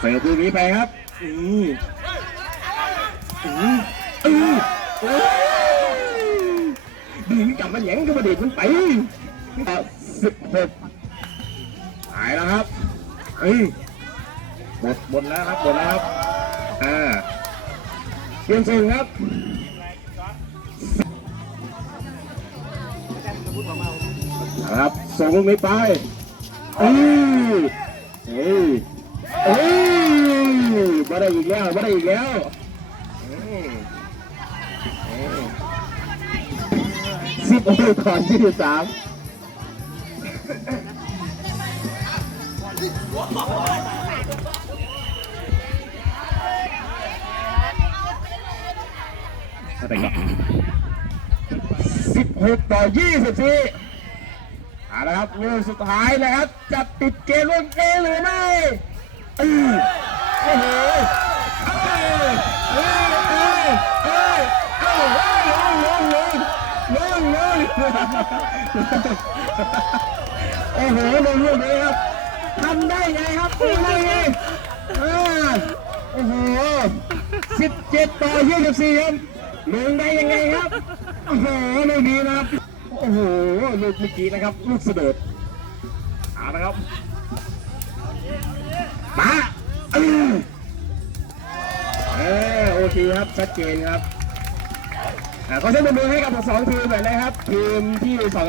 เสิร์ฟลูกนี้ไปครับ อืมอืมอือดึงกลับมาแหย่งกับมาเด็กมันไปสิบหกหายแล้วครับเอ้ยหมดหมดแล้วครับหมดแล้วครับ อ่าเปลี่ยนส่งครับครับส่งลูกนี้ไปเอ้ยเอ้ยเอ้ย มาได้อีกแล้วมาได้อีกแล้วสิบโอ้ยก่อนที่สามอะไรกันสิบหกต่อยี่สิบสี่เอาละครับลูกสุดท้ายนะครับจะปิดเกมลูกนี้หรือไม่ โอ้โหลงลูกนี้ครับทำได้ไงครับทำได้ไงอ่โอ้โหสิบเจ็ดต่อยี่สิบสี่ครับลงได้ยังไงครับโอ้โหลูกนี้นะครับโอ้โหลูกเมื่อกี้นะครับ ลูกเสด็จเอาละครับมาเออโอเคครับชัดเจนครับ ขอเสียงปรบมือให้กับทั้งสองทีมหน่อยนะครับ ทีมที่สอง